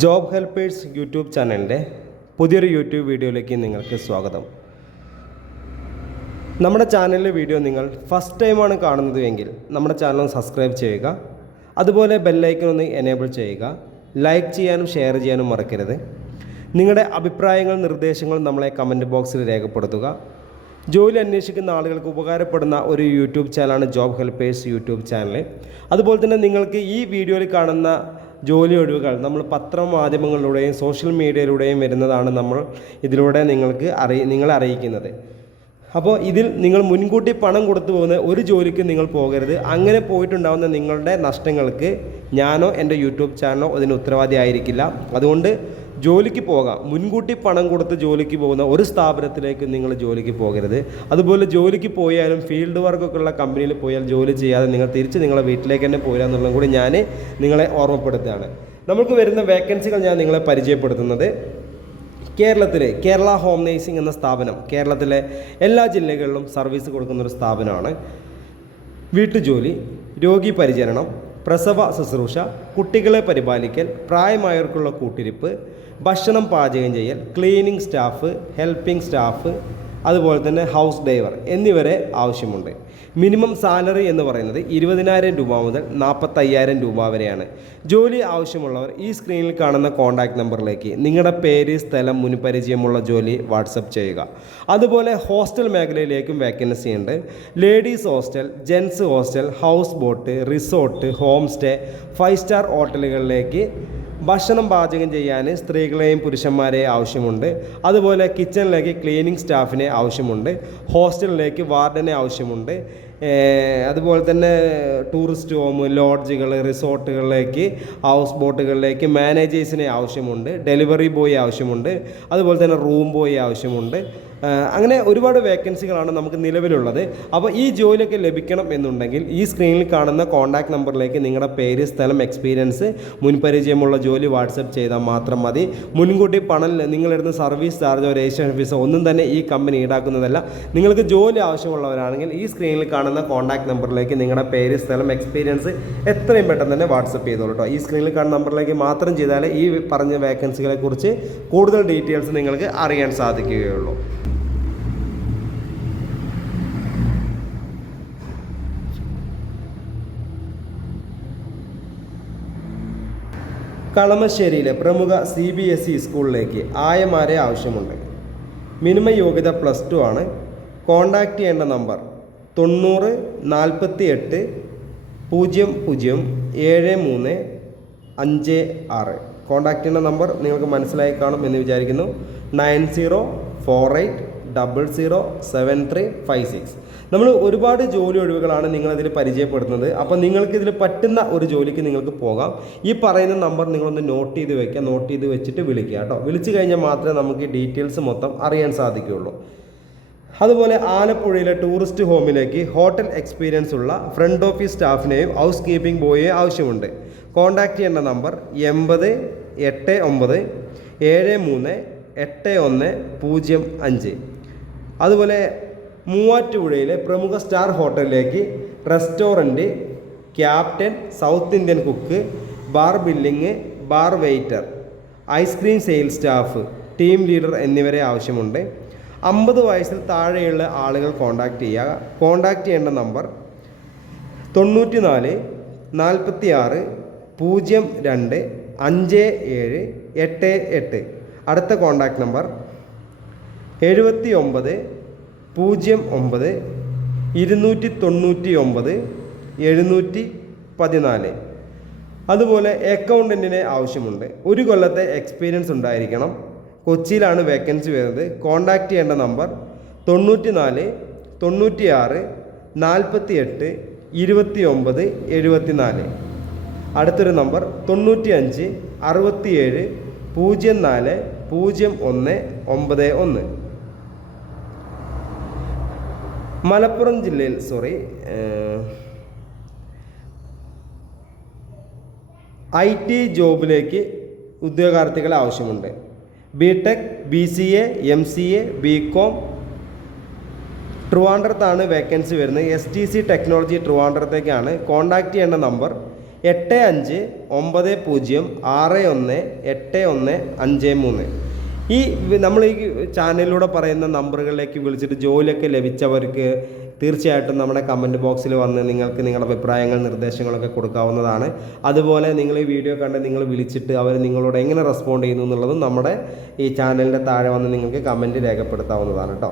Job helpers YouTube ചാനലിൻ്റെ പുതിയൊരു YouTube വീഡിയോയിലേക്ക് നിങ്ങൾക്ക് സ്വാഗതം. നമ്മുടെ ചാനലിലെ വീഡിയോ നിങ്ങൾ ഫസ്റ്റ് ടൈമാണ് കാണുന്നത് എങ്കിൽ നമ്മുടെ ചാനൽ സബ്സ്ക്രൈബ് ചെയ്യുക. അതുപോലെ ബെല്ലൈക്കൺ ഒന്ന് എനേബിൾ ചെയ്യുക. ലൈക്ക് ചെയ്യാനും ഷെയർ ചെയ്യാനും മറക്കരുത്. നിങ്ങളുടെ അഭിപ്രായങ്ങൾ നിർദ്ദേശങ്ങൾ നമ്മളെ കമൻറ്റ് ബോക്സിൽ രേഖപ്പെടുത്തുക. ജോലി അന്വേഷിക്കുന്ന ആളുകൾക്ക് ഉപകാരപ്പെടുന്ന ഒരു യൂട്യൂബ് ചാനലാണ് ജോബ് ഹെൽപ്പേഴ്സ് യൂട്യൂബ് ചാനൽ. അതുപോലെ തന്നെ നിങ്ങൾക്ക് ഈ വീഡിയോയിൽ കാണുന്ന ജോലി ഒഴിവുകൾ നമ്മൾ പത്രമാധ്യമങ്ങളിലൂടെയും സോഷ്യൽ മീഡിയയിലൂടെയും വരുന്നതാണ് നമ്മൾ ഇതിലൂടെ നിങ്ങളെ അറിയിക്കുന്നത്. അപ്പോൾ ഇതിൽ നിങ്ങൾ മുൻകൂട്ടി പണം കൊടുത്തു പോകുന്ന ഒരു ജോലിക്ക് നിങ്ങൾ പോകരുത്. അങ്ങനെ പോയിട്ടുണ്ടാകുന്ന നിങ്ങളുടെ നഷ്ടങ്ങൾക്ക് ഞാനോ എൻ്റെ യൂട്യൂബ് ചാനലോ അതിന് ഉത്തരവാദി ആയിരിക്കില്ല. അതുകൊണ്ട് ജോലിക്ക് പോകാം. മുൻകൂട്ടി പണം കൊടുത്ത് ജോലിക്ക് പോകുന്ന ഒരു സ്ഥാപനത്തിലേക്ക് നിങ്ങൾ ജോലിക്ക് പോകരുത്. അതുപോലെ ജോലിക്ക് പോയാലും ഫീൽഡ് വർക്കൊക്കെ ഉള്ള കമ്പനിയിൽ പോയാൽ ജോലി ചെയ്യാതെ നിങ്ങൾ തിരിച്ച് നിങ്ങളെ വീട്ടിലേക്ക് തന്നെ പോരുക എന്നുള്ളതും കൂടി ഞാൻ നിങ്ങളെ ഓർമ്മപ്പെടുത്തുകയാണ്. നമുക്ക് വരുന്ന വേക്കൻസികൾ ഞാൻ നിങ്ങളെ പരിചയപ്പെടുത്തുന്നത് കേരള ഹോം നേഴ്സിംഗ് എന്ന സ്ഥാപനം കേരളത്തിലെ എല്ലാ ജില്ലകളിലും സർവീസ് കൊടുക്കുന്നൊരു സ്ഥാപനമാണ്. വീട്ടുജോലി, രോഗി പരിചരണം, പ്രസവ ശുശ്രൂഷ, കുട്ടികളെ പരിപാലിക്കൽ, പ്രായമായവർക്കുള്ള കൂട്ടിരിപ്പ്, ഭക്ഷണം പാചകം ചെയ്യൽ, ക്ലീനിങ് സ്റ്റാഫ്, ഹെൽപ്പിംഗ് സ്റ്റാഫ്, അതുപോലെ തന്നെ ഹൗസ് ഡ്രൈവർ എന്നിവരെ ആവശ്യമുണ്ട്. മിനിമം സാലറി എന്ന് പറയുന്നത് 20,000 രൂപ മുതൽ 45,000 രൂപ വരെയാണ്. ജോലി ആവശ്യമുള്ളവർ ഈ സ്ക്രീനിൽ കാണുന്ന കോൺടാക്റ്റ് നമ്പറിലേക്ക് നിങ്ങളുടെ പേര്, സ്ഥലം, മുൻപരിചയമുള്ള ജോലി വാട്സപ്പ് ചെയ്യുക. അതുപോലെ ഹോസ്റ്റൽ മേഖലയിലേക്കും വേക്കൻസി ഉണ്ട്. Ladies hostel, gents hostel, house boat, resort, home stay, 5 star ഹോട്ടലുകളിലേക്ക് ഭക്ഷണം പാചകം ചെയ്യാൻ സ്ത്രീകളെയും പുരുഷന്മാരെയും ആവശ്യമുണ്ട്. അതുപോലെ കിച്ചണിലേക്ക് ക്ലീനിങ് സ്റ്റാഫിനെ ആവശ്യമുണ്ട്. ഹോസ്റ്റലിലേക്ക് വാർഡനെ ആവശ്യമുണ്ട്. അതുപോലെ തന്നെ ടൂറിസ്റ്റ് ഹോം, ലോഡ്ജുകൾ, റിസോർട്ടുകളിലേക്ക്, ഹൗസ് ബോട്ടുകളിലേക്ക് മാനേജേഴ്സിനെ ആവശ്യമുണ്ട്. ഡെലിവറി ബോയ് ആവശ്യമുണ്ട്. അതുപോലെ തന്നെ റൂം ബോയ് ആവശ്യമുണ്ട്. അങ്ങനെ ഒരുപാട് വേക്കൻസികളാണ് നമുക്ക് നിലവിലുള്ളത്. അപ്പോൾ ഈ ജോലിയൊക്കെ ലഭിക്കണം എന്നുണ്ടെങ്കിൽ ഈ സ്ക്രീനിൽ കാണുന്ന കോൺടാക്റ്റ് നമ്പറിലേക്ക് നിങ്ങളുടെ പേര്, സ്ഥലം, എക്സ്പീരിയൻസ്, മുൻപരിചയമുള്ള ജോലി വാട്സപ്പ് ചെയ്താൽ മാത്രം മതി. മുൻകൂട്ടി പണം നിങ്ങളിടുന്ന സർവീസ് ചാർജോ രജിസ്ട്രേഷൻ ഫീസോ ഒന്നും തന്നെ ഈ കമ്പനി ഈടാക്കുന്നതല്ല. നിങ്ങൾക്ക് ജോലി ആവശ്യമുള്ളവരാണെങ്കിൽ ഈ സ്ക്രീനിൽ കാണുന്ന കോൺടാക്റ്റ് നമ്പറിലേക്ക് നിങ്ങളുടെ പേര്, സ്ഥലം, എക്സ്പീരിയൻസ് എത്രയും പെട്ടെന്ന് തന്നെ വാട്സപ്പ് ചെയ്തോളൂ കേട്ടോ. ഈ സ്ക്രീനിൽ കാണുന്ന നമ്പറിലേക്ക് മാത്രം ചെയ്താലേ ഈ പറഞ്ഞ വേക്കൻസികളെ കുറിച്ച് കൂടുതൽ ഡീറ്റെയിൽസ് നിങ്ങൾക്ക് അറിയാൻ സാധിക്കുകയുള്ളൂ. കളമശ്ശേരിയിലെ പ്രമുഖ CBSE സ്കൂളിലേക്ക് ആയമാരെ ആവശ്യമുണ്ട്. മിനിമം യോഗ്യത +2 ആണ്. കോൺടാക്റ്റ് ചെയ്യേണ്ട നമ്പർ 90 48 00 73 56. കോൺടാക്റ്റ് ചെയ്യേണ്ട നമ്പർ നിങ്ങൾക്ക് മനസ്സിലായി കാണും എന്ന് വിചാരിക്കുന്നു. 9048 007356. നമ്മൾ ഒരുപാട് ജോലി ഒഴിവുകളാണ് നിങ്ങളതിൽ പരിചയപ്പെടുത്തുന്നത്. അപ്പോൾ നിങ്ങൾക്കിതിൽ പറ്റുന്ന ഒരു ജോലിക്ക് നിങ്ങൾക്ക് പോകാം. ഈ പറയുന്ന നമ്പർ നിങ്ങളൊന്ന് നോട്ട് ചെയ്ത് വെക്കുക. നോട്ട് ചെയ്ത് വെച്ചിട്ട് വിളിക്കുക കേട്ടോ. വിളിച്ചു കഴിഞ്ഞാൽ മാത്രമേ നമുക്ക് ഡീറ്റെയിൽസ് മൊത്തം അറിയാൻ സാധിക്കുകയുള്ളൂ. അതുപോലെ ആലപ്പുഴയിലെ ടൂറിസ്റ്റ് ഹോമിലേക്ക് ഹോട്ടൽ എക്സ്പീരിയൻസ് ഉള്ള ഫ്രണ്ട് ഓഫീസ് സ്റ്റാഫിനെയും ഹൗസ് കീപ്പിംഗ് ബോയെയും ആവശ്യമുണ്ട്. കോൺടാക്റ്റ് ചെയ്യേണ്ട നമ്പർ 8089 73 8105. അതുപോലെ മൂവാറ്റുപുഴയിലെ പ്രമുഖ സ്റ്റാർ ഹോട്ടലിലേക്ക് restaurant, captain, south Indian cook, bar billing, bar waiter, ice cream sales staff, team leader എന്നിവരെ ആവശ്യമുണ്ട്. 50 വയസ്സിൽ താഴെയുള്ള ആളുകൾ കോൺടാക്റ്റ് ചെയ്യുക. കോൺടാക്റ്റ് ചെയ്യേണ്ട നമ്പർ 94 46 02 5788. അടുത്ത കോൺടാക്റ്റ് നമ്പർ 79 09 299 714. അതുപോലെ അക്കൗണ്ടൻറ്റിനെ ആവശ്യമുണ്ട്. 1 കൊല്ലത്തെ എക്സ്പീരിയൻസ് ഉണ്ടായിരിക്കണം. കൊച്ചിയിലാണ് വേക്കൻസി വരുന്നത്. കോൺടാക്റ്റ് ചെയ്യേണ്ട നമ്പർ 94 96 48 29 74. അടുത്തൊരു നമ്പർ 95 67 04 01 91. മലപ്പുറം ജില്ലയിൽ IT ജോബിലേക്ക് ഉദ്യോഗാർത്ഥികളെ ആവശ്യമുണ്ട്. BTech, BCA, MCA, BCom. ട്രിവാൻഡ്രത്താണ് വേക്കൻസി വരുന്നത്. STC ടെക്നോളജി ട്രിവാൻഡ്രത്തേക്കാണ്. കോൺടാക്റ്റ് ചെയ്യേണ്ട നമ്പർ 8590618153. ഈ നമ്മൾ ഈ ചാനലിലൂടെ പറയുന്ന നമ്പറുകളിലേക്ക് വിളിച്ചിട്ട് ജോലിയൊക്കെ ലഭിച്ചവർക്ക് തീർച്ചയായിട്ടും നമ്മുടെ കമൻറ്റ് ബോക്സിൽ വന്ന് നിങ്ങൾക്ക് നിങ്ങളുടെ അഭിപ്രായങ്ങൾ നിർദ്ദേശങ്ങളൊക്കെ കൊടുക്കാവുന്നതാണ്. അതുപോലെ നിങ്ങൾ ഈ വീഡിയോ കണ്ട് നിങ്ങൾ വിളിച്ചിട്ട് അവർ നിങ്ങളോട് എങ്ങനെ റെസ്പോണ്ട് ചെയ്യുന്നു എന്നുള്ളതും നമ്മുടെ ഈ ചാനലിൻ്റെ താഴെ വന്ന് നിങ്ങൾക്ക് കമൻറ്റ് രേഖപ്പെടുത്താവുന്നതാണ് കേട്ടോ.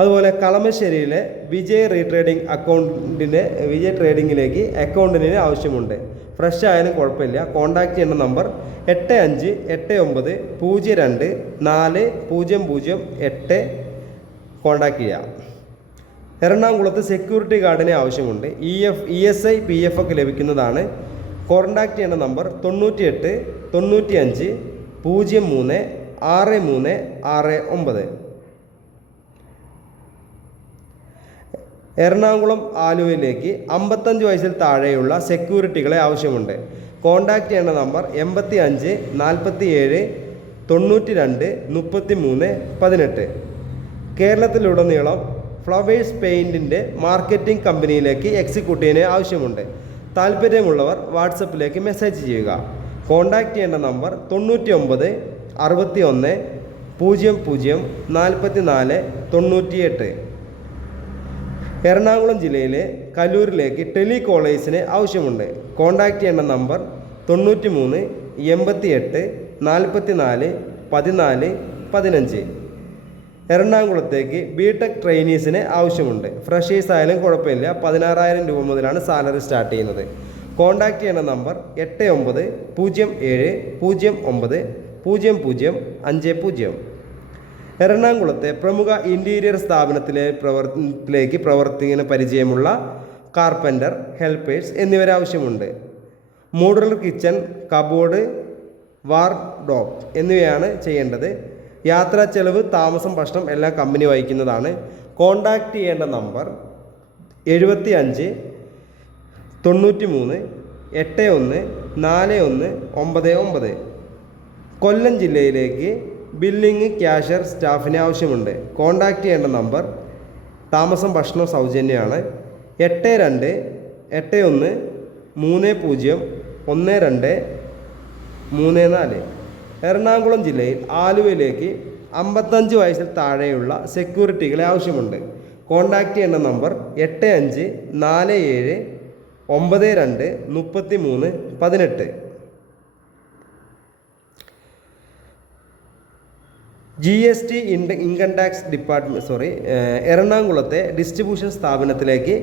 അതുപോലെ കളമശ്ശേരിയിലെ വിജയ് ട്രേഡിങ്ങിലേക്ക് അക്കൗണ്ടിന് ആവശ്യമുണ്ട്. ഫ്രഷ് ആയാലും കുഴപ്പമില്ല. കോൺടാക്റ്റ് ചെയ്യേണ്ട നമ്പർ 8589024008 കോൺടാക്റ്റ് ചെയ്യാം. എറണാകുളത്ത് സെക്യൂരിറ്റി ഗാർഡിന് ആവശ്യമുണ്ട്. ESI PF ഒക്കെ ലഭിക്കുന്നതാണ്. കോൺടാക്റ്റ് ചെയ്യേണ്ട നമ്പർ 98 95 03 6369. എറണാകുളം ആലുവയിലേക്ക് 55 വയസ്സിൽ താഴെയുള്ള സെക്യൂരിറ്റികളെ ആവശ്യമുണ്ട്. കോൺടാക്റ്റ് ചെയ്യേണ്ട നമ്പർ 85 47 92 33 18. കേരളത്തിലുടനീളം ഫ്ലവേഴ്സ് പെയിൻറ്റിൻ്റെ മാർക്കറ്റിംഗ് കമ്പനിയിലേക്ക് എക്സിക്യൂട്ടീവിനെ ആവശ്യമുണ്ട്. താല്പര്യമുള്ളവർ വാട്സപ്പിലേക്ക് മെസ്സേജ് ചെയ്യുക. കോൺടാക്റ്റ് ചെയ്യേണ്ട നമ്പർ 99 61 00 44 98. എറണാകുളം ജില്ലയിലെ കലൂരിലേക്ക് ടെലികോളേഴ്സിന് ആവശ്യമുണ്ട്. കോൺടാക്റ്റ് ചെയ്യേണ്ട നമ്പർ 93 88 44 14 15. എറണാകുളത്തേക്ക് BTech ട്രെയിനീസിന് ആവശ്യമുണ്ട്. ഫ്രഷേഴ്സ് ആയാലും കുഴപ്പമില്ല. 16,000 രൂപ മുതലാണ് സാലറി സ്റ്റാർട്ട് ചെയ്യുന്നത്. കോൺടാക്റ്റ് ചെയ്യേണ്ട നമ്പർ 89 07 09 00 50. എറണാകുളത്തെ പ്രമുഖ ഇൻറ്റീരിയർ സ്ഥാപനത്തിലേക്ക് പ്രവർത്തിക്കുന്ന പരിചയമുള്ള കാർപ്പൻ്റർ, ഹെൽപ്പേഴ്സ് എന്നിവരെ ആവശ്യമുണ്ട്. മോഡുലർ കിച്ചൺ, കബോർഡ്, വാർഡ്രോബ് എന്നിവയാണ് ചെയ്യേണ്ടത്. യാത്രാ ചെലവ്, താമസം, ഭക്ഷണം എല്ലാം കമ്പനി വഹിക്കുന്നതാണ്. കോൺടാക്റ്റ് ചെയ്യേണ്ട നമ്പർ 75 93 81 41 99. കൊല്ലം ജില്ലയിലേക്ക് ബില്ലിംഗ്, ക്യാഷ്യർ സ്റ്റാഫിന് ആവശ്യമുണ്ട്. കോൺടാക്റ്റ് ചെയ്യേണ്ട നമ്പർ, താമസം ഭക്ഷണം സൗജന്യമാണ്, 82 81 30 12 34. എറണാകുളം ജില്ലയിൽ ആലുവയിലേക്ക് 55 വയസ്സിൽ താഴെയുള്ള സെക്യൂരിറ്റികളെ ആവശ്യമുണ്ട്. കോൺടാക്റ്റ് ചെയ്യേണ്ട number 85 47 92 33 18. GST income tax department എറണാകുളത്തെ ഡിസ്ട്രിബ്യൂഷൻ സ്ഥാപനത്തിലേക്ക്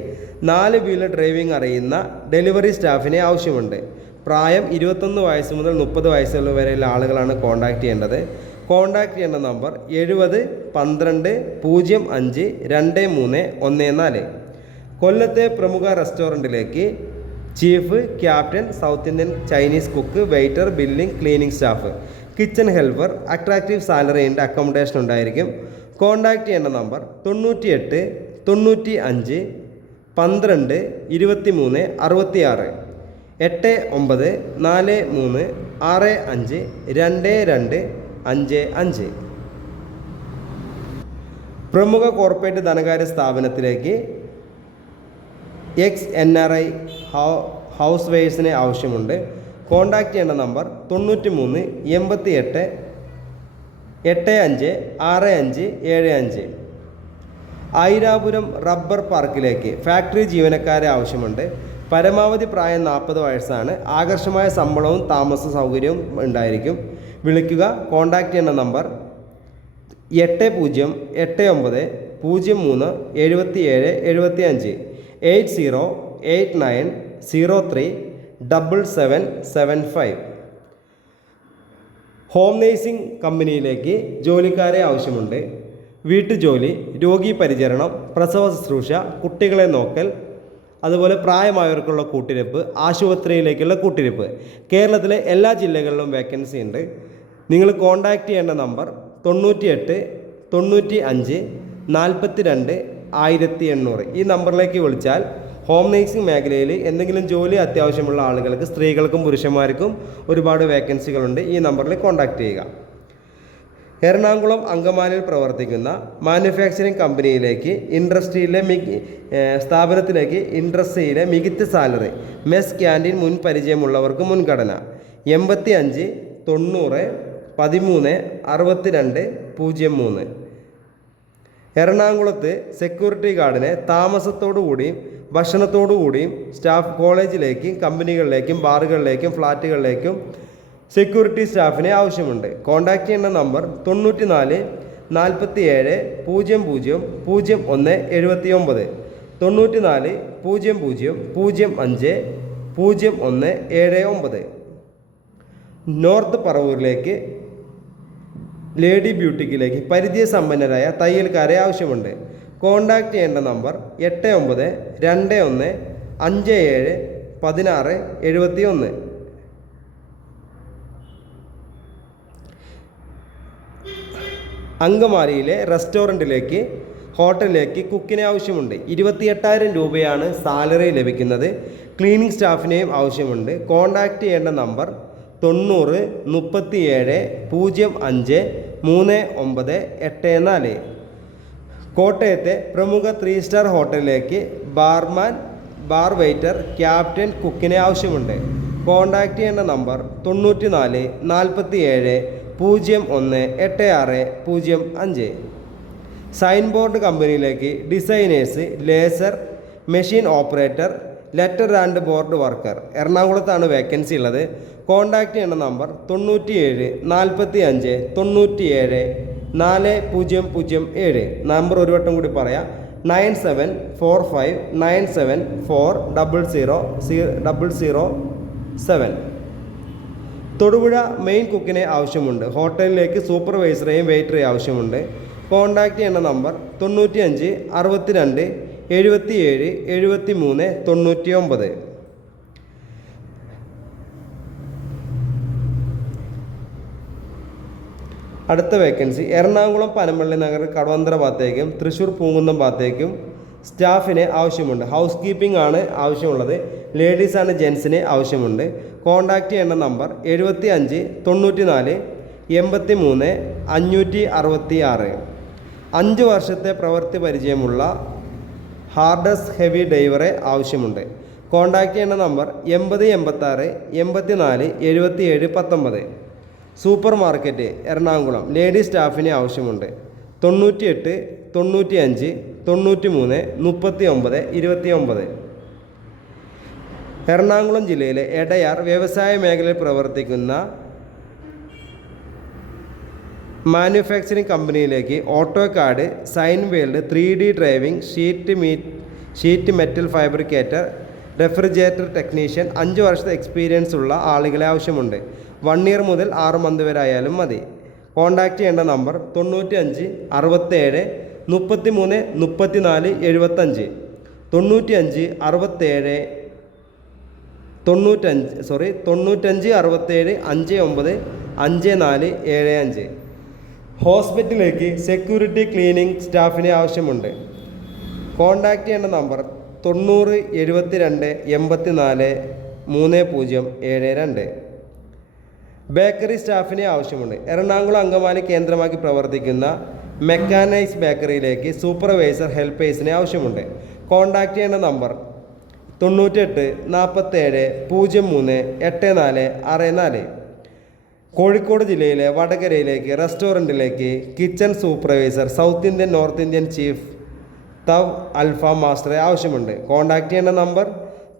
4 വീലർ ഡ്രൈവിംഗ് അറിയുന്ന ഡെലിവറി സ്റ്റാഫിനെ ആവശ്യമുണ്ട്. പ്രായം 21 വയസ്സ് മുതൽ 30 വയസ്സുള്ള വരെയുള്ള ആളുകളാണ് കോൺടാക്റ്റ് ചെയ്യേണ്ടത്. കോൺടാക്റ്റ് ചെയ്യേണ്ട നമ്പർ 70 12 05 23 14. കൊല്ലത്തെ പ്രമുഖ റെസ്റ്റോറൻറ്റിലേക്ക് chief, captain, south Indian, Chinese cook, waiter, billing, cleaning staff, kitchen helper, attractive salary ഉണ്ട്, അക്കോമഡേഷൻ ഉണ്ടായിരിക്കും. കോൺടാക്റ്റ് ചെയ്യേണ്ട നമ്പർ 98 95 12 23 66 89 43 65 22 55. പ്രമുഖ കോർപ്പറേറ്റ് ധനകാര്യ സ്ഥാപനത്തിലേക്ക് NRI ഹൗസ് വൈഫ്സിനെ ആവശ്യമുണ്ട്. കോൺടാക്റ്റ് ചെയ്യേണ്ട നമ്പർ 93 88 85 65 75. ഐരാപുരം റബ്ബർ പാർക്കിലേക്ക് ഫാക്ടറി ജീവനക്കാരെ ആവശ്യമുണ്ട്. പരമാവധി പ്രായം 40 വയസ്സാണ്. ആകർഷമായ ശമ്പളവും താമസ സൗകര്യവും ഉണ്ടായിരിക്കും. വിളിക്കുക. കോൺടാക്റ്റ് ചെയ്യേണ്ട നമ്പർ 80 89 03 77 75 80 89 03 7775. ഹോം നേഴ്സിംഗ് കമ്പനിയിലേക്ക് ജോലിക്കാരെ ആവശ്യമുണ്ട്. വീട്ടുജോലി, രോഗി പരിചരണം, പ്രസവ ശുശ്രൂഷ, കുട്ടികളെ നോക്കൽ, അതുപോലെ പ്രായമായവർക്കുള്ള കൂട്ടിരിപ്പ്, ആശുപത്രിയിലേക്കുള്ള കൂട്ടിരിപ്പ്. കേരളത്തിലെ എല്ലാ ജില്ലകളിലും വേക്കൻസി ഉണ്ട്. നിങ്ങൾ കോൺടാക്റ്റ് ചെയ്യേണ്ട നമ്പർ 98 95 42 1800. ഈ നമ്പറിലേക്ക് വിളിച്ചാൽ ഹോം നേഴ്സിംഗ് മേഖലയിൽ എന്തെങ്കിലും ജോലി അത്യാവശ്യമുള്ള ആളുകൾക്ക്, സ്ത്രീകൾക്കും പുരുഷന്മാർക്കും ഒരുപാട് വേക്കൻസികളുണ്ട്. ഈ നമ്പറിൽ കോൺടാക്റ്റ് ചെയ്യുക. എറണാകുളം അങ്കമാലിയിൽ പ്രവർത്തിക്കുന്ന മാനുഫാക്ചറിംഗ് കമ്പനിയിലേക്ക് സ്ഥാപനത്തിലേക്ക് ഇൻഡസ്ട്രിയിലെ മികച്ച സാലറി, മെസ് ക്യാൻറ്റീൻ മുൻ പരിചയമുള്ളവർക്ക് മുൻഗണന. 85 90 13 62 03. എറണാകുളത്ത് സെക്യൂരിറ്റി ഗാർഡിനെ താമസത്തോടുകൂടിയും ഭക്ഷണത്തോടുകൂടിയും സ്റ്റാഫ് കോളേജിലേക്കും കമ്പനികളിലേക്കും ബാറുകളിലേക്കും ഫ്ലാറ്റുകളിലേക്കും സെക്യൂരിറ്റി സ്റ്റാഫിനെ ആവശ്യമുണ്ട്. കോൺടാക്റ്റ് ചെയ്യേണ്ട നമ്പർ 94 47 00 01 79 94 00 05 01 79. നോർത്ത് പറവൂരിലേക്ക് ലേഡി ബ്യൂട്ടിക്കിലേക്ക് പരിചയസമ്പന്നരായ തയ്യൽക്കാരെ ആവശ്യമുണ്ട്. കോൺടാക്റ്റ് ചെയ്യേണ്ട നമ്പർ 89 21 57 16 71. അങ്കമാലിയിലെ റെസ്റ്റോറൻറ്റിലേക്ക് ഹോട്ടലിലേക്ക് കുക്കിനെ ആവശ്യമുണ്ട്. 28,000 രൂപയാണ് സാലറി ലഭിക്കുന്നത്. ക്ലീനിങ് സ്റ്റാഫിനെയും ആവശ്യമുണ്ട്. കോൺടാക്റ്റ് ചെയ്യേണ്ട നമ്പർ 90 37 05 3984. കോട്ടയത്തെ പ്രമുഖ 3 സ്റ്റാർ ഹോട്ടലിലേക്ക് ബാർമാൻ, ബാർ വെയ്റ്റർ, ക്യാപ്റ്റൻ, കുക്കിനെ ആവശ്യമുണ്ട്. കോൺടാക്റ്റ് ചെയ്യേണ്ട നമ്പർ 94 47 01 86 05. സൈൻ ബോർഡ് കമ്പനിയിലേക്ക് designers, laser, machine operator, letter and board worker. എറണാകുളത്താണ് വേക്കൻസി ഉള്ളത്. കോൺടാക്റ്റ് ചെയ്യേണ്ട നമ്പർ 97 45 97 4007. നമ്പർ ഒരു വട്ടം കൂടി പറയാം, 9745 974 007. തൊടുപുഴ മെയിൻ കുക്കിനെ ആവശ്യമുണ്ട്. ഹോട്ടലിലേക്ക് സൂപ്പർവൈസറെയും വെയിറ്ററെയും ആവശ്യമുണ്ട്. കോൺടാക്റ്റ് ചെയ്യേണ്ട നമ്പർ 95 62 77 73 99. അടുത്ത വേക്കൻസി എറണാകുളം പനമ്പള്ളി നഗർ കടവന്ത്ര ഭാഗത്തേക്കും തൃശ്ശൂർ പൂങ്കുന്നം ഭാഗത്തേക്കും സ്റ്റാഫിനെ ആവശ്യമുണ്ട്. ഹൗസ് കീപ്പിംഗ് ആണ് ആവശ്യമുള്ളത്. ലേഡീസ് ആൻഡ് ജെൻസിനെ ആവശ്യമുണ്ട്. കോൺടാക്റ്റ് ചെയ്യേണ്ട നമ്പർ 75 94 83 566. 5 വർഷത്തെ പ്രവൃത്തി പരിചയമുള്ള ഹാർഡസ് ഹെവി ഡ്രൈവറെ ആവശ്യമുണ്ട്. കോൺടാക്റ്റ് ചെയ്യേണ്ട number 80 86 84 77 19. Super market Ernakulam ladies സ്റ്റാഫിനെ ആവശ്യമുണ്ട്. 98 95 93 39 29. എറണാകുളം ജില്ലയിലെ എടയാർ വ്യവസായ മേഖലയിൽ പ്രവർത്തിക്കുന്ന മാനുഫാക്ചറിംഗ് കമ്പനിയിലേക്ക് AutoCAD, sign world, 3D driving, sheet metal fabricator, refrigerator technician 5 വർഷത്തെ എക്സ്പീരിയൻസ് ഉള്ള ആളുകളെ ആവശ്യമുണ്ട്. 1 ഇയർ മുതൽ 6 മന്ത് വരെ ആയാലും മതി. കോൺടാക്റ്റ് ചെയ്യേണ്ട നമ്പർ 95 67 33 34 75 95 67 95 67 59 54 75. ഹോസ്പിറ്റലിലേക്ക് സെക്യൂരിറ്റി ക്ലീനിങ് സ്റ്റാഫിനെ ആവശ്യമുണ്ട്. കോൺടാക്റ്റ് ചെയ്യേണ്ട നമ്പർ 90 72 84 3072. ബേക്കറി സ്റ്റാഫിനെ ആവശ്യമുണ്ട്. എറണാകുളം അങ്കമാലി കേന്ദ്രമാക്കി പ്രവർത്തിക്കുന്ന മെക്കാനൈസ് ബേക്കറിയിലേക്ക് സൂപ്പർവൈസർ ഹെൽപ്പേഴ്സിനെ ആവശ്യമുണ്ട്. കോൺടാക്റ്റ് ചെയ്യേണ്ട നമ്പർ 98 47 03 84 64. കോഴിക്കോട് ജില്ലയിലെ വടകരയിലേക്ക് റെസ്റ്റോറൻറ്റിലേക്ക് kitchen supervisor, south Indian, north Indian chief, തവ് അൽഫാം മാസ്റ്ററെ ആവശ്യമുണ്ട്. കോൺടാക്റ്റ് ചെയ്യേണ്ട നമ്പർ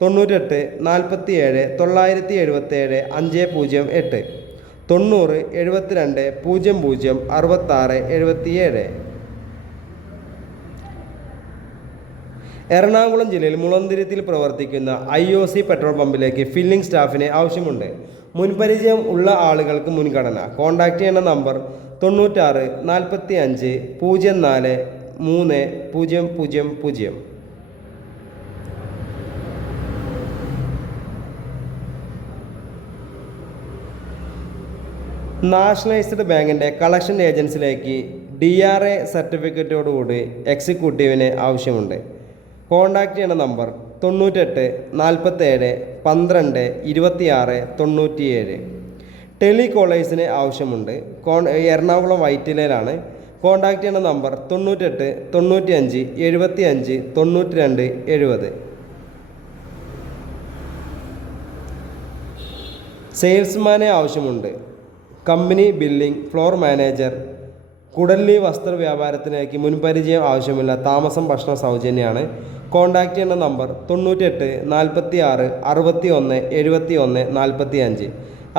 98 47 977 508 90 72 00 66 77. എറണാകുളം ജില്ലയിൽ മുളന്തിരത്തിൽ പ്രവർത്തിക്കുന്ന IOC പെട്രോൾ പമ്പിലേക്ക് ഫില്ലിംഗ് സ്റ്റാഫിനെ ആവശ്യമുണ്ട്. മുൻപരിചയം ഉള്ള ആളുകൾക്ക് മുൻഗണന. കോൺടാക്റ്റ് ചെയ്യേണ്ട നമ്പർ 96 45 04 3000. നാഷണലൈസ്ഡ് ബാങ്കിൻ്റെ കളക്ഷൻ ഏജൻസിയിലേക്ക് DRA സർട്ടിഫിക്കറ്റോടുകൂടി എക്സിക്യൂട്ടീവിനെ ആവശ്യമുണ്ട്. കോൺടാക്റ്റ് ചെയ്യേണ്ട നമ്പർ 98 47 12 26 97. ടെലികോളേഴ്സിന് ആവശ്യമുണ്ട്. എറണാകുളം വൈറ്റിലയിലാണ്. കോൺടാക്റ്റ് ചെയ്യുന്ന നമ്പർ 98 95 75 92 70. സെയിൽസ്മാനെ ആവശ്യമുണ്ട്. Company billing, floor manager. കുടലി വസ്ത്ര വ്യാപാരത്തിലേക്ക് മുൻപരിചയം ആവശ്യമില്ല. താമസം ഭക്ഷണം സൗജന്യമാണ്. കോൺടാക്റ്റ് ചെയ്യുന്ന നമ്പർ 98 46 61 71 45.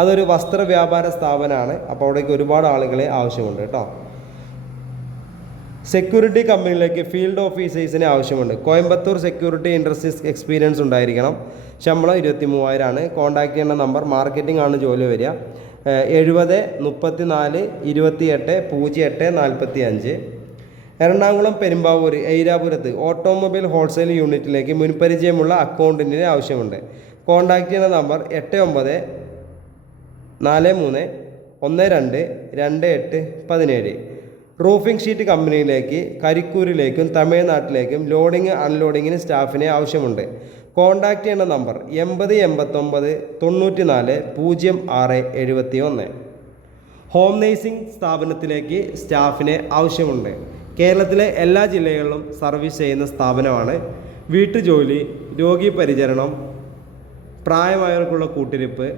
അതൊരു വസ്ത്ര വ്യാപാര സ്ഥാപനമാണ്. അപ്പോൾ അവിടേക്ക് ഒരുപാട് ആളുകളെ ആവശ്യമുണ്ട് കേട്ടോ. സെക്യൂരിറ്റി കമ്പനിയിലേക്ക് ഫീൽഡ് ഓഫീസേഴ്സിന് ആവശ്യമുണ്ട്. കോയമ്പത്തൂർ സെക്യൂരിറ്റി ഇൻഡസ്ട്രീസ് എക്സ്പീരിയൻസ് ഉണ്ടായിരിക്കണം. ശമ്പളം 23,000 ആണ്. കോൺടാക്ട് ചെയ്യുന്ന നമ്പർ, മാർക്കറ്റിംഗ് ആണ് ജോലി വരിക, 70 34 28 08 45. എറണാകുളം പെരുമ്പാവൂർ ഐരാപുരത്ത് ഓട്ടോമൊബൈൽ ഹോൾസെയിൽ യൂണിറ്റിലേക്ക് മുൻപരിചയമുള്ള അക്കൗണ്ടൻറ്റിന് ആവശ്യമുണ്ട്. കോൺടാക്ട് ചെയ്യുന്ന നമ്പർ 89 43 12 28 17. റൂഫിംഗ് ഷീറ്റ് കമ്പനിയിലേക്ക് കരിക്കൂരിലേക്കും തമിഴ്നാട്ടിലേക്കും ലോഡിംഗ് അൺലോഡിങ്ങിന് സ്റ്റാഫിനെ ആവശ്യമുണ്ട്. കോൺടാക്ട് ചെയ്യേണ്ട നമ്പർ 80 89 94 06 71. ഹോം നേഴ്സിംഗ് സ്ഥാപനത്തിലേക്ക് സ്റ്റാഫിനെ ആവശ്യമുണ്ട്. കേരളത്തിലെ എല്ലാ ജില്ലകളിലും സർവീസ് ചെയ്യുന്ന സ്ഥാപനമാണ്. വീട്ടുജോലി, രോഗി പരിചരണം, പ്രായമായവർക്കുള്ള കൂട്ടിരിപ്പ്,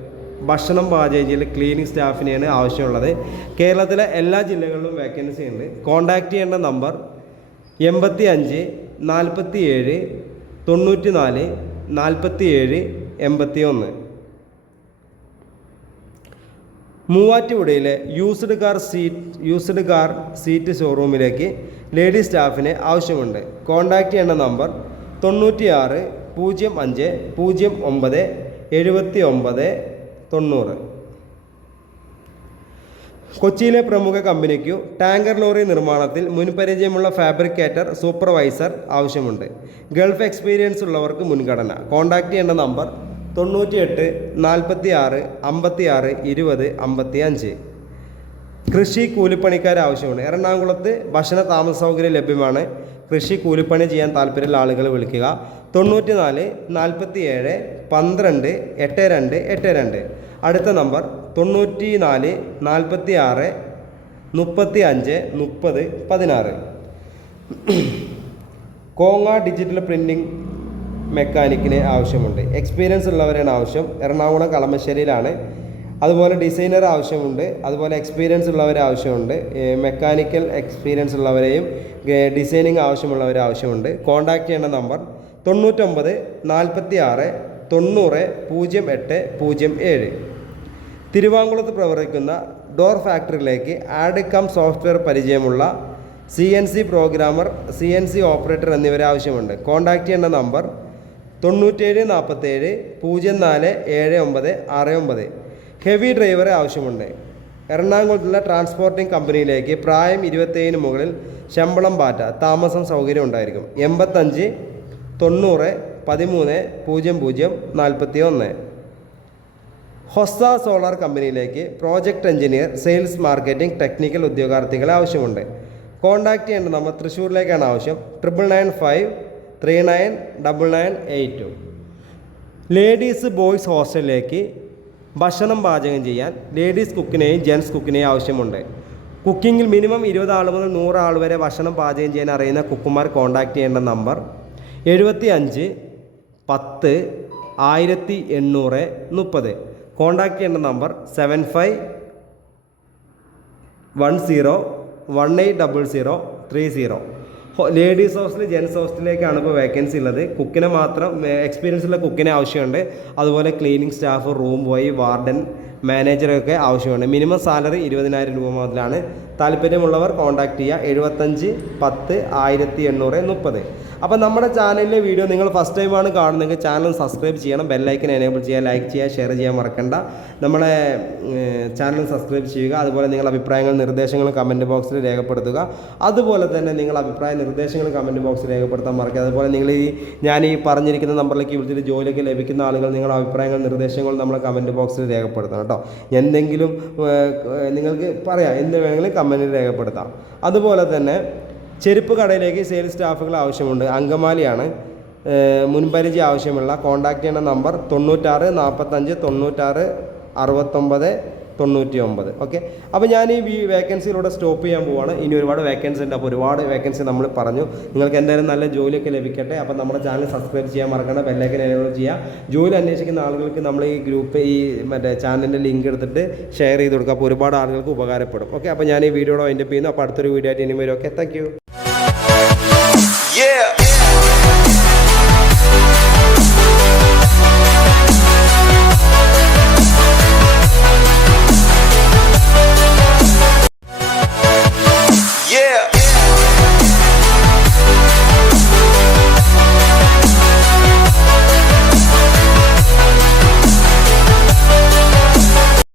ഭക്ഷണം പാചകം ചെയ്യൽ, ക്ലീനിങ് സ്റ്റാഫിനെയാണ് ആവശ്യമുള്ളത്. കേരളത്തിലെ എല്ലാ ജില്ലകളിലും വേക്കൻസി ഉണ്ട്. കോൺടാക്റ്റ് ചെയ്യേണ്ട നമ്പർ 85 47 94 47 81. മൂവാറ്റുപുഴയിലെ യൂസ്ഡ് കാർ സീറ്റ് ഷോറൂമിലേക്ക് ലേഡി സ്റ്റാഫിനെ ആവശ്യമുണ്ട്. കോൺടാക്റ്റ് ചെയ്യേണ്ട നമ്പർ 96 05 09 79 90. കൊച്ചിയിലെ പ്രമുഖ കമ്പനിക്കു ടാങ്കർ ലോറി നിർമ്മാണത്തിൽ മുൻപരിചയമുള്ള ഫാബ്രിക്കേറ്റർ സൂപ്പർവൈസർ ആവശ്യമുണ്ട്. ഗൾഫ് എക്സ്പീരിയൻസ് ഉള്ളവർക്ക് മുൻഗണന. കോൺടാക്റ്റ് ചെയ്യേണ്ട നമ്പർ 98 46 56 20 55. കൃഷി കൂലിപ്പണിക്കാർ ആവശ്യമുണ്ട്. എറണാകുളത്ത് ഭക്ഷണ താമസ സൗകര്യം ലഭ്യമാണ്. കൃഷി കൂലിപ്പണി ചെയ്യാൻ താല്പര്യമുള്ള ആളുകൾ വിളിക്കുക. 94 47 12 82 82. അടുത്ത നമ്പർ 94 46 35 30 16. കോങ്ങ ഡിജിറ്റൽ പ്രിൻറ്റിംഗ് മെക്കാനിക്കിന് ആവശ്യമുണ്ട്. എക്സ്പീരിയൻസ് ഉള്ളവരാണ് ആവശ്യം. എറണാകുളം കളമശ്ശേരിയിലാണ്. അതുപോലെ ഡിസൈനർ ആവശ്യമുണ്ട്. അതുപോലെ എക്സ്പീരിയൻസ് ഉള്ളവരെ ആവശ്യമുണ്ട്. മെക്കാനിക്കൽ എക്സ്പീരിയൻസ് ഉള്ളവരെയും ഡിസൈനിങ് ആവശ്യമുള്ളവരെ ആവശ്യമുണ്ട്. കോൺടാക്റ്റ് ചെയ്യേണ്ട നമ്പർ 99 46 90 08 07. തിരുവാങ്കുളത്ത് പ്രവർത്തിക്കുന്ന ഡോർ ഫാക്ടറിയിലേക്ക് ആഡ് കം സോഫ്റ്റ്വെയർ പരിചയമുള്ള CNC പ്രോഗ്രാമർ, CNC ഓപ്പറേറ്റർ എന്നിവരെ ആവശ്യമുണ്ട്. കോൺടാക്റ്റ് ചെയ്യേണ്ട നമ്പർ 97 47 04 79 69. ഹെവി ഡ്രൈവറെ ആവശ്യമുണ്ട്. എറണാകുളത്തുള്ള ട്രാൻസ്പോർട്ടിംഗ് കമ്പനിയിലേക്ക് പ്രായം 27 മുകളിൽ, ശമ്പളം പാറ്റ, താമസം സൗകര്യം ഉണ്ടായിരിക്കും. 85 90 13 00 41. ഹൊസ സോളാർ കമ്പനിയിലേക്ക് project engineer, sales, marketing, technical ഉദ്യോഗാർത്ഥികളെ ആവശ്യമുണ്ട്. കോൺടാക്റ്റ് ചെയ്യേണ്ട നമ്പർ, തൃശ്ശൂരിലേക്കാണ് ആവശ്യം, 995 39 9982. ലേഡീസ് ബോയ്സ് ഹോസ്റ്റലിലേക്ക് ഭക്ഷണം പാചകം ചെയ്യാൻ ലേഡീസ് കുക്കിനെയും ജെൻസ് കുക്കിനെയും ആവശ്യമുണ്ട്. കുക്കിങ്ങിൽ മിനിമം 20 ആൾ മുതൽ 100 ആൾ വരെ ഭക്ഷണം പാചകം ചെയ്യാൻ അറിയുന്ന കുക്കുമാർ കോൺടാക്റ്റ് ചെയ്യേണ്ട നമ്പർ 75 10 1800 30. കോൺടാക്റ്റ് ചെയ്യേണ്ട നമ്പർ 75 10 1800 30. ലേഡീസ് ഹോസ്റ്റൽ, ജെൻസ് ഹോസ്റ്റലിലേക്കാണ് ഇപ്പോൾ വേക്കൻസി ഉള്ളത്. കുക്കിനെ മാത്രം, എക്സ്പീരിയൻസ് ഉള്ള കുക്കിനെ ആവശ്യമുണ്ട്. അതുപോലെ cleaning staff, room boy, warden, മാനേജറൊക്കെ ആവശ്യമുണ്ട്. മിനിമം സാലറി 20,000 രൂപ മുതലാണ്. താല്പര്യമുള്ളവർ കോൺടാക്റ്റ് ചെയ്യുക. 75 10 1800 30. അപ്പോൾ നമ്മുടെ ചാനലിലെ വീഡിയോ നിങ്ങൾ ഫസ്റ്റ് ടൈമാണ് കാണുന്നതെങ്കിൽ ചാനൽ സബ്സ്ക്രൈബ് ചെയ്യണം, ബെല്ലൈക്കൻ എനേബിൾ ചെയ്യുക, ലൈക്ക് ചെയ്യുക, ഷെയർ ചെയ്യാൻ മറക്കണ്ട. നമ്മളെ ചാനൽ സബ്സ്ക്രൈബ് ചെയ്യുക. അതുപോലെ നിങ്ങളുടെ അഭിപ്രായങ്ങളും നിർദ്ദേശങ്ങളും കമൻറ്റ് ബോക്സിൽ രേഖപ്പെടുത്തുക. അതുപോലെ തന്നെ നിങ്ങളുടെ അഭിപ്രായ നിർദ്ദേശങ്ങളും കമൻറ്റ് ബോക്സിൽ രേഖപ്പെടുത്താൻ മറക്കുക. അതുപോലെ നിങ്ങൾ ഞാൻ ഈ പറഞ്ഞിരിക്കുന്ന നമ്പറിലേക്ക് വിളിച്ചിട്ട് ജോലിയൊക്കെ ലഭിക്കുന്ന ആളുകൾ നിങ്ങളുടെ അഭിപ്രായങ്ങളും നിർദ്ദേശങ്ങളും നമ്മളെ കമൻറ്റ് ബോക്സിൽ രേഖപ്പെടുത്തണം കേട്ടോ. എന്തെങ്കിലും നിങ്ങൾക്ക് പറയാം, എന്ത് വേണമെങ്കിലും കമൻറ്റിൽ രേഖപ്പെടുത്താം. അതുപോലെ തന്നെ ചെരുപ്പ് കടയിലേക്ക് സെയിൽസ് സ്റ്റാഫുകൾ ആവശ്യമുണ്ട്. അങ്കമാലിയാണ്. മുൻപരിചയം ആവശ്യമുള്ള. കോൺടാക്റ്റ് ചെയ്യുന്ന നമ്പർ 96 45 96 69 99. ഓക്കെ, അപ്പോൾ ഞാൻ ഈ വേക്കൻസിയിലൂടെ സ്റ്റോപ്പ് ചെയ്യാൻ പോവുകയാണ്. ഇനി ഒരുപാട് വേക്കൻസി ഉണ്ട്. അപ്പോൾ ഒരുപാട് വേക്കൻസി നമ്മൾ പറഞ്ഞു. നിങ്ങൾക്ക് എന്തായാലും നല്ല ജോലിയൊക്കെ ലഭിക്കട്ടെ. അപ്പോൾ നമ്മുടെ ചാനൽ സബ്സ്ക്രൈബ് ചെയ്യാൻ മറക്കണ്ട, ബെല്ലൈക്കൻ എനേബിൾ ചെയ്യുക. ജോലി അന്വേഷിക്കുന്ന ആളുകൾക്ക് നമ്മൾ ഈ ഗ്രൂപ്പ് ഈ മറ്റേ ചാനലിൻ്റെ ലിങ്ക് എടുത്തിട്ട് ഷെയർ ചെയ്ത് കൊടുക്കുക. അപ്പോൾ ഒരുപാട് ആളുകൾക്ക് ഉപകാരപ്പെടും. ഓക്കെ, അപ്പോൾ ഞാൻ ഈ വീഡിയോയുടെ വൈൻഡപ്പ് ചെയ്യുന്നു. അപ്പോൾ അടുത്തൊരു വീഡിയോ ആയിട്ട് ഇനി വരും. Okay, thank you.